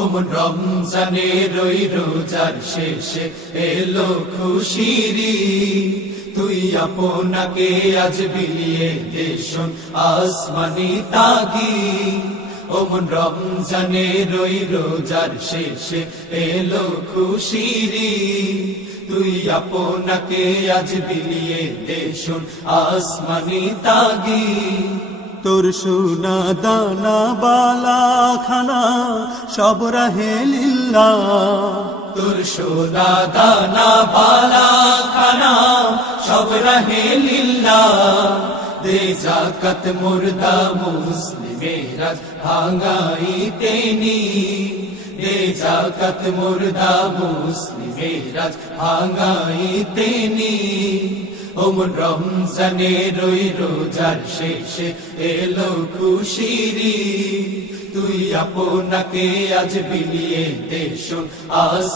ওমন রমজানের ওই রোজার শেষে এলো খুশিরি, তুই আপনাকে আজ বিলিয়ে দেশন আসমানি তাগি। ওমন রমজানের ওই রোজার শেষে এলো খুশিরি, তুই আপনাকে আজ বিলিয়ে দেশন আসমানি তাগি। তোর সোনা দানা বালা খানা সব রাহে লিল্লাহ, তোর সোনা দানা বালা খানা সব রাহে লিল্লাহ। দে যাকাত মুর্দা মুসলিমেরা ভাঙাইতে নি, দে যাকাত মুর্দা মুসলিমেরা ভাঙাইতে নি। ওমন রমজানের ওই রোজার শেষে এলো খুশিরি, তুই আপনাকে আজ বিলিয়ে দেশন আস